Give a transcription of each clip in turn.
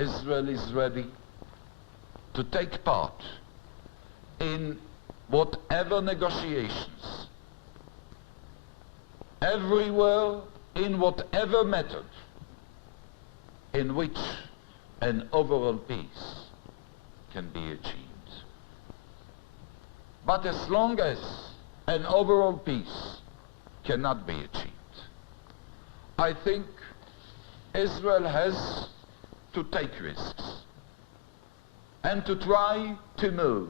Israel is ready to take part in whatever negotiations, everywhere, in whatever method, in which an overall peace can be achieved. But as long as an overall peace cannot be achieved, I think Israel has to take risks and to try to move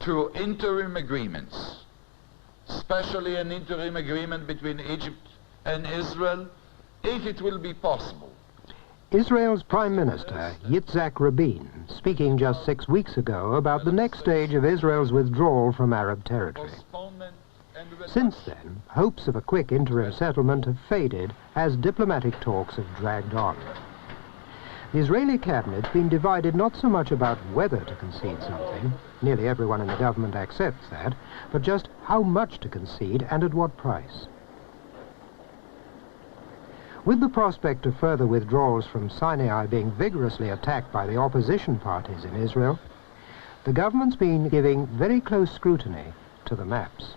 through interim agreements, especially an interim agreement between Egypt and Israel, if it will be possible. Israel's Prime Minister, Yasser Arafat, speaking just 6 weeks ago about the next stage of Israel's withdrawal from Arab territory. Since then, hopes of a quick interim settlement have faded as diplomatic talks have dragged on. The Israeli cabinet's been divided not so much about whether to concede something, nearly everyone in the government accepts that, but just how much to concede and at what price. With the prospect of further withdrawals from Sinai being vigorously attacked by the opposition parties in Israel, the government's been giving very close scrutiny to the maps.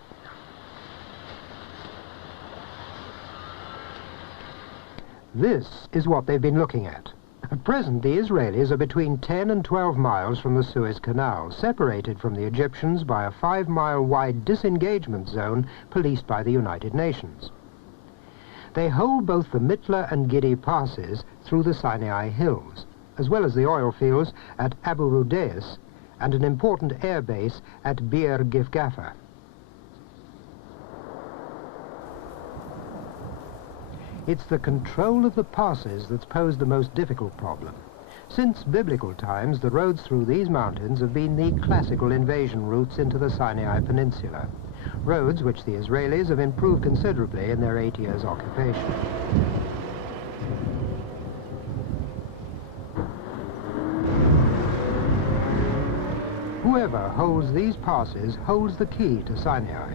This is what they've been looking at. At present, the Israelis are between 10 and 12 miles from the Suez Canal, separated from the Egyptians by a 5-mile-wide disengagement zone policed by the United Nations. They hold both the Mitla and Gidi passes through the Sinai Hills, as well as the oil fields at Abu Rudeis and an important air base at Bir Gifgafa. It's the control of the passes that's posed the most difficult problem. Since biblical times, the roads through these mountains have been the classical invasion routes into the Sinai Peninsula, roads which the Israelis have improved considerably in their 8 years' occupation. Whoever holds these passes holds the key to Sinai.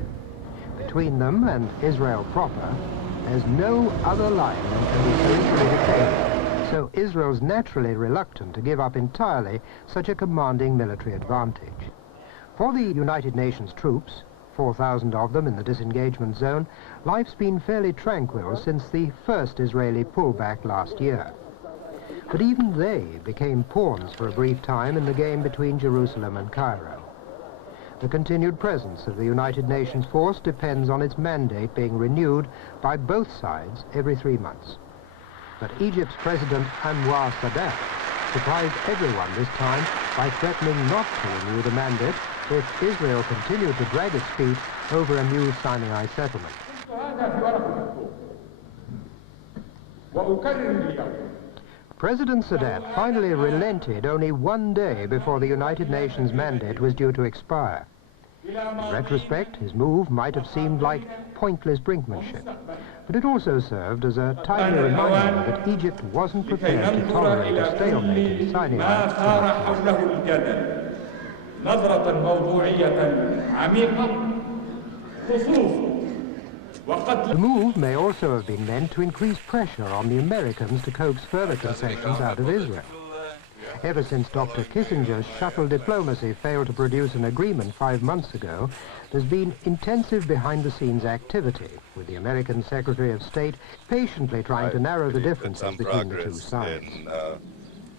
Between them and Israel proper, there's no other line that can be so easily defended, so Israel's naturally reluctant to give up entirely such a commanding military advantage. For the United Nations troops, 4,000 of them in the disengagement zone, life's been fairly tranquil since the first Israeli pullback last year. But even they became pawns for a brief time in the game between Jerusalem and Cairo. The continued presence of the United Nations force depends on its mandate being renewed by both sides every 3 months. But Egypt's President Anwar Sadat surprised everyone this time by threatening not to renew the mandate if Israel continued to drag its feet over a new Sinai settlement. President Sadat finally relented only 1 day before the United Nations mandate was due to expire. In retrospect, his move might have seemed like pointless brinkmanship, but it also served as a timely reminder that Egypt wasn't prepared to tolerate a stalemate in Sinai. The move may also have been meant to increase pressure on the Americans to coax further concessions out of Israel. Ever since Dr. Kissinger's shuttle diplomacy failed to produce an agreement 5 months ago, there's been intensive behind-the-scenes activity, with the American Secretary of State patiently trying to narrow the differences between the two sides.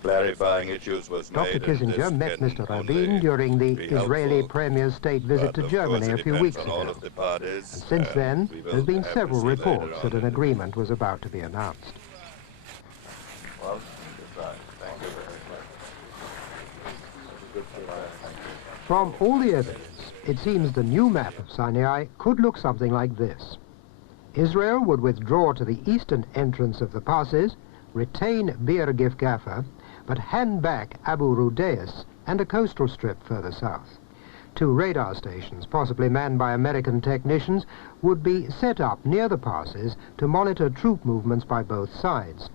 Clarifying issues was Dr. Kissinger met Mr. Rabin during the Israeli Premier's state visit to Germany a few weeks ago. And since then, there's been several reports that an agreement was about to be announced. Well, thank you very much. From all the evidence, it seems the new map of Sinai could look something like this. Israel would withdraw to the eastern entrance of the passes, retain Bir Gifgafa, but hand back Abu Rudeis and a coastal strip further south. 2 radar stations, possibly manned by American technicians, would be set up near the passes to monitor troop movements by both sides,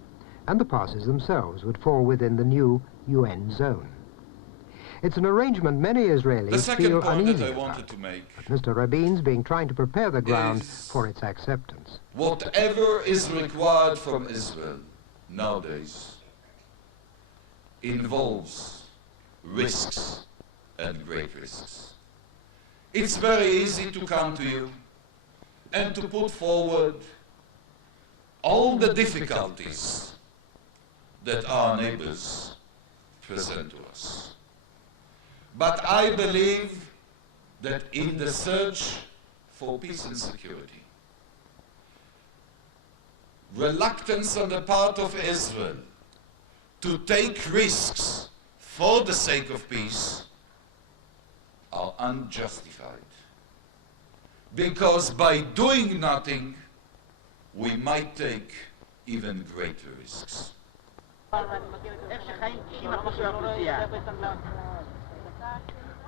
and the passes themselves would fall within the new UN zone. It's an arrangement many Israelis feel uneasy about, but Mr. Rabin's been trying to prepare the ground for its acceptance. Whatever is required from Israel nowadays involves risks and great risks. It's very easy to come to you and to put forward all the difficulties that our neighbors present to us. But I believe that in the search for peace and security, reluctance on the part of Israel to take risks for the sake of peace are unjustified. Because by doing nothing, we might take even greater risks.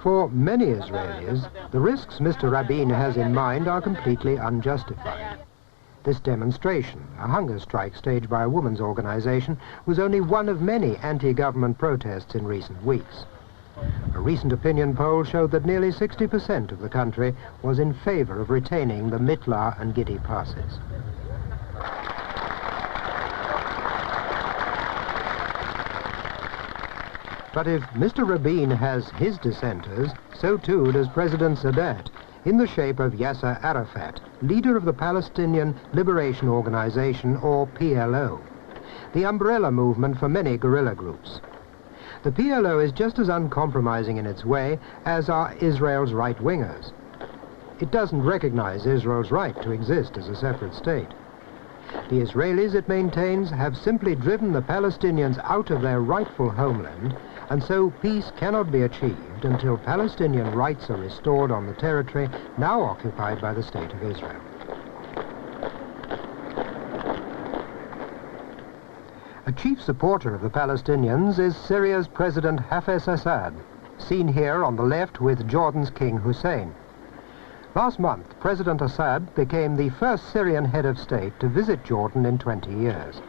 For many Israelis, the risks Mr. Rabin has in mind are completely unjustified. This demonstration, a hunger strike staged by a women's organization, was only one of many anti-government protests in recent weeks. A recent opinion poll showed that nearly 60% of the country was in favor of retaining the Mitla and Gidi passes. But if Mr. Rabin has his dissenters, so too does President Sadat, in the shape of Yasser Arafat, leader of the Palestinian Liberation Organization, or PLO, the umbrella movement for many guerrilla groups. The PLO is just as uncompromising in its way as are Israel's right-wingers. It doesn't recognize Israel's right to exist as a separate state. The Israelis, it maintains, have simply driven the Palestinians out of their rightful homeland, and so peace cannot be achieved until Palestinian rights are restored on the territory now occupied by the State of Israel. A chief supporter of the Palestinians is Syria's President Hafez Assad, seen here on the left with Jordan's King Hussein. Last month, President Assad became the first Syrian head of state to visit Jordan in 20 years,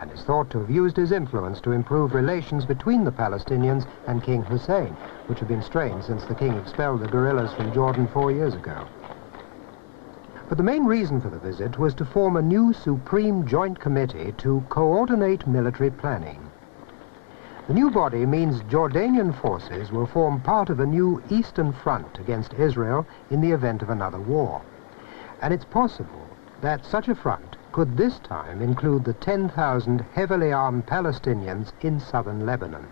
and is thought to have used his influence to improve relations between the Palestinians and King Hussein, which have been strained since the king expelled the guerrillas from Jordan 4 years ago. But the main reason for the visit was to form a new Supreme Joint Committee to coordinate military planning. The new body means Jordanian forces will form part of a new Eastern Front against Israel in the event of another war. And it's possible that such a front could this time include the 10,000 heavily armed Palestinians in southern Lebanon.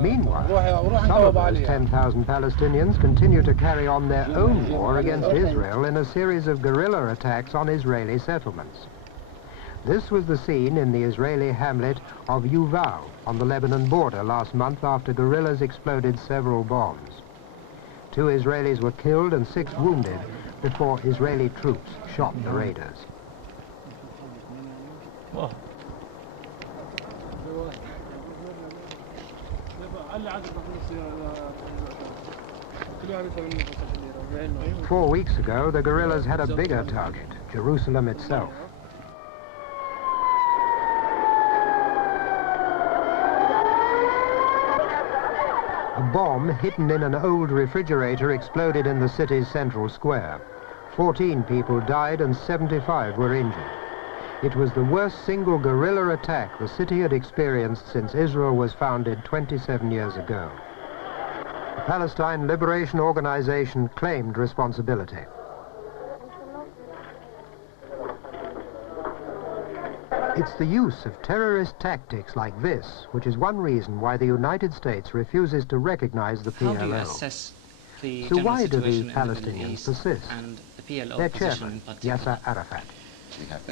Meanwhile, some of those 10,000 Palestinians continue to carry on their own war against Israel in a series of guerrilla attacks on Israeli settlements. This was the scene in the Israeli hamlet of Yuval on the Lebanon border last month after guerrillas exploded several bombs. 2 Israelis were killed and 6 wounded before Israeli troops shot the raiders. Whoa. 4 weeks ago, the guerrillas had a bigger target, Jerusalem itself. A bomb hidden in an old refrigerator exploded in the city's central square. 14 people died and 75 were injured. It was the worst single guerrilla attack the city had experienced since Israel was founded 27 years ago. The Palestine Liberation Organization claimed responsibility. It's the use of terrorist tactics like this which is one reason why the United States refuses to recognize the PLO. How do you assess the So why do the situation in the Middle Palestinians East persist? and the PLO Their position chairman, in particular? Yasser Arafat. We have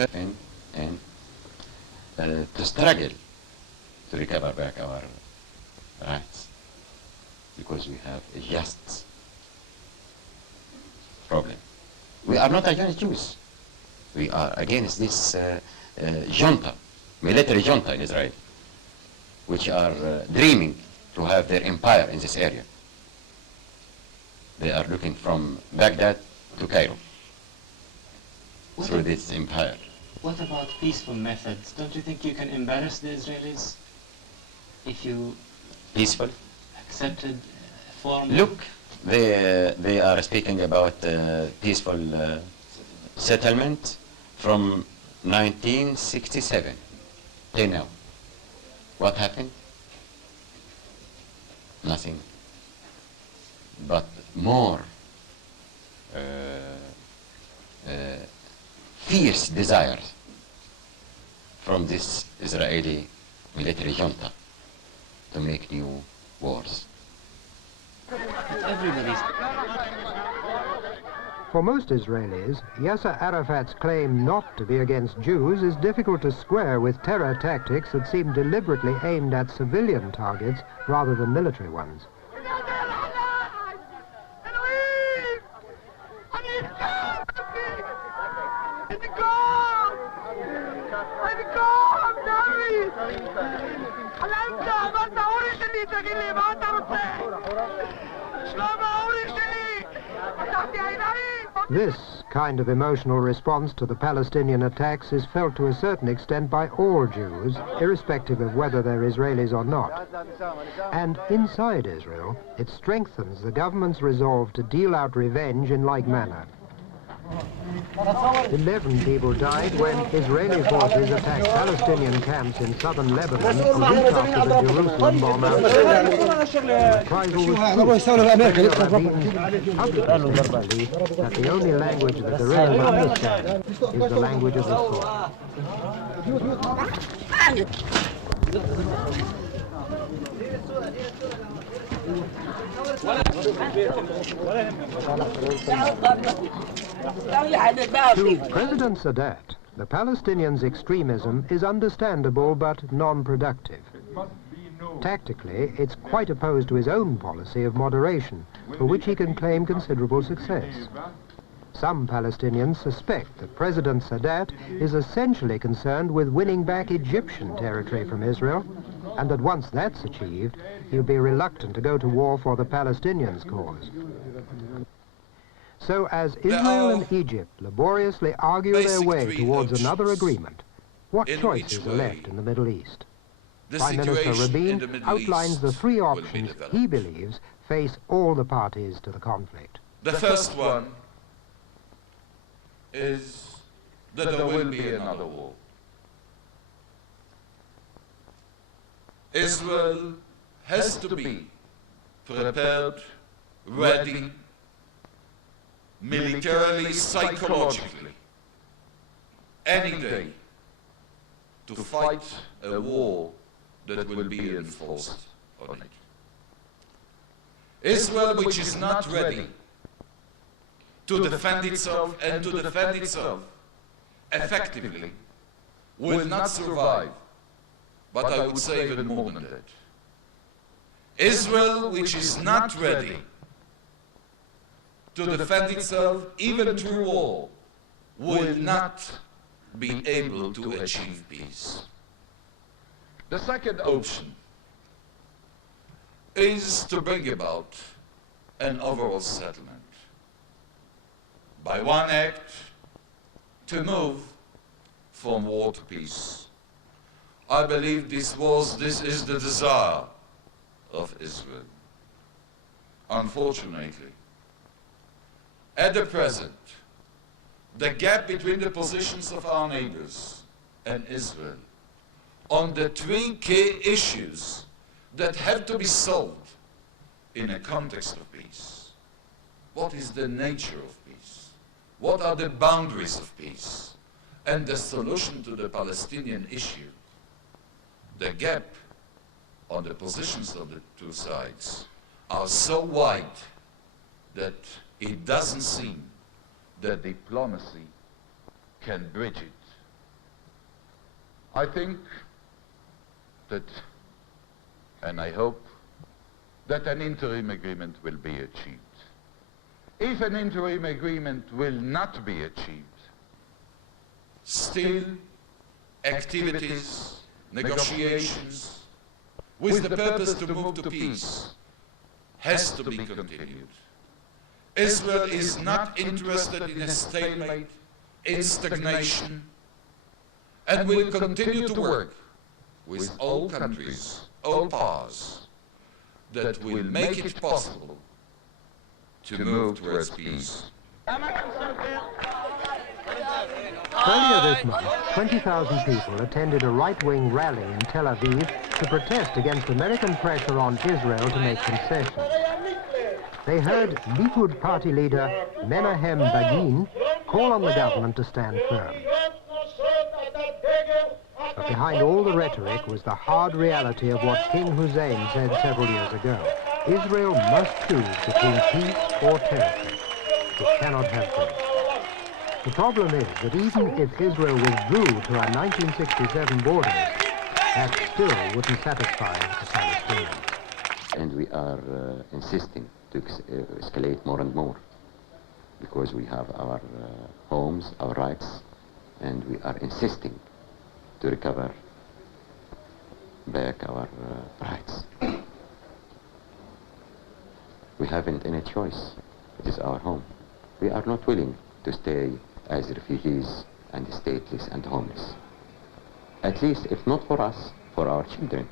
to struggle to recover back our rights because we have a just problem. We are not against Jews. We are against this junta, military junta in Israel, which are dreaming to have their empire in this area. They are looking from Baghdad to Cairo through this empire. What about peaceful methods? Don't you think you can embarrass the Israelis if you Peaceful? accepted a form Look, of They are speaking about peaceful settlement from 1967 till now. What happened? Nothing but more fierce desires from this Israeli military junta to make new wars. Everybody's... For most Israelis, Yasser Arafat's claim not to be against Jews is difficult to square with terror tactics that seem deliberately aimed at civilian targets rather than military ones. This kind of emotional response to the Palestinian attacks is felt to a certain extent by all Jews, irrespective of whether they're Israelis or not. And inside Israel, it strengthens the government's resolve to deal out revenge in like manner. 11 people died when Israeli forces attacked Palestinian camps in southern Lebanon a week after the Jerusalem bomb outside. Reprisal was publicly believe that the only language the guerrillas understand is the language of the sword. To President Sadat, the Palestinians' extremism is understandable but non-productive. Tactically, it's quite opposed to his own policy of moderation, for which he can claim considerable success. Some Palestinians suspect that President Sadat is essentially concerned with winning back Egyptian territory from Israel, and that once that's achieved, he'll be reluctant to go to war for the Palestinians' cause. So as Israel and Egypt laboriously argue their way towards another agreement, what choices are left in the Middle East? Prime Minister Rabin outlines the three options he believes face all the parties to the conflict. The first one is that there will be another war. Israel has to be prepared, ready, militarily, psychologically, any day, to fight a war that will be enforced on it. Israel, which is not ready to defend itself and to defend itself effectively, will not survive, but I would say even more than that. Israel, which is not ready to defend itself even through war, will not be able to achieve peace. The second option is to bring about an overall settlement. By one act, to move from war to peace. I believe this is the desire of Israel. Unfortunately, at the present, the gap between the positions of our neighbors and Israel on the three key issues that have to be solved in a context of peace. What is the nature of peace? What are the boundaries of peace? And the solution to the Palestinian issue. The gap on the positions of the two sides are so wide that it doesn't seem that diplomacy can bridge it. I think that, and I hope, that an interim agreement will be achieved. If an interim agreement will not be achieved, still activities, negotiations, with the purpose to move to peace, has to be continued. Israel is not interested in a stalemate, in stagnation, and will continue to work with all countries, all powers, that will make it possible to move towards peace. Earlier this month, 20,000 people attended a right-wing rally in Tel Aviv to protest against American pressure on Israel to make concessions. They heard Likud party leader Menahem Begin call on the government to stand firm. But behind all the rhetoric was the hard reality of what King Hussein said several years ago. Israel must choose between peace or territory. It cannot have both. The problem is that even if Israel withdrew to our 1967 borders, that still wouldn't satisfy the Palestinians. And we are insisting to escalate more and more, because we have our homes, our rights, and we are insisting to recover back our rights. We haven't any choice. It is our home. We are not willing to stay as refugees and stateless and homeless. At least, if not for us, for our children.